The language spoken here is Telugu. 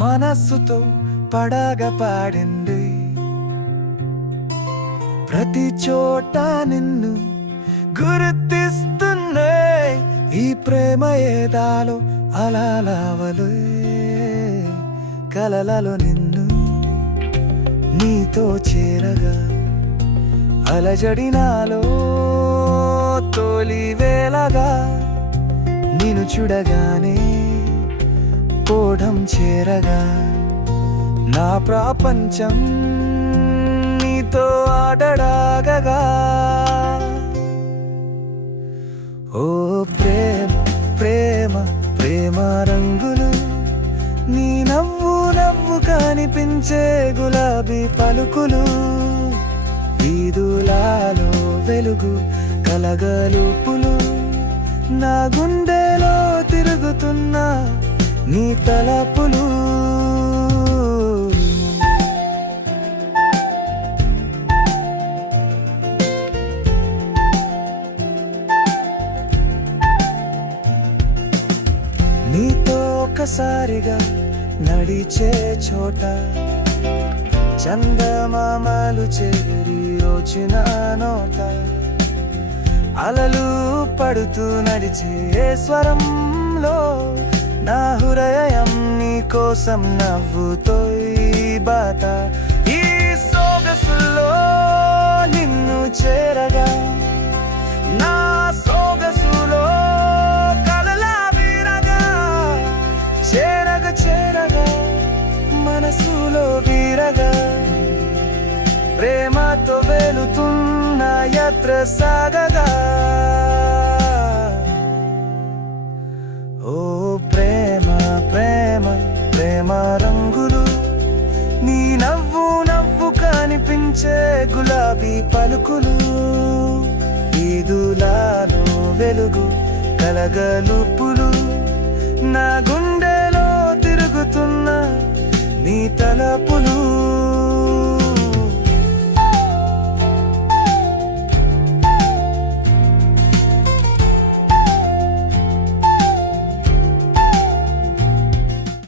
మనస్సుతో పడగ పాడింది, ప్రతి చోట నిన్ను గుర్తిస్తున్నాయి. ఈ ప్రేమ ఏదాలో అలలవలే, కలలలో నిన్ను నీతో చేరగా, అలజడి నాలో తొలి వేళగా, నిన్ను చూడగానే పోవడం చేరగా, నా ప్రపంచం నీతో ఆడడాగగా. ఓ ప్రేమ ప్రేమ ప్రేమ రంగులు, నీ నవ్వు నవ్వు కనిపించే గులాబీ పలుకులు, వీధులలో వెలుగు కలగలుపులు, నా గుండెలో తిరుగుతున్న నీ తలపులు. నీతో ఒక్కసారిగా నడిచే చోట, చందమామలు చేరి వచ్చిన నోట, అలలు పడుతూ నడిచే స్వరంలో, నా హృదయం నీ కోసం నవ్వుతో బాట. ఈ సొగసులో నిన్ను చేరగా, నా సొగసులో కలలా వీరగా, చేరగా చేరగా మనసులో వీరగా, ప్రేమతో వెళుతున్న యాత్ర సాగగా. ఓ ప్రేమ ప్రేమ ప్రేమ రంగులు, నీ నవ్వు నవ్వు కనిపించే గులాబీ పలుకులు, వీధులలో వెలుగు కలగలుపులు, నా గుండెలో తిరుగుతున్న నీ తలపులు.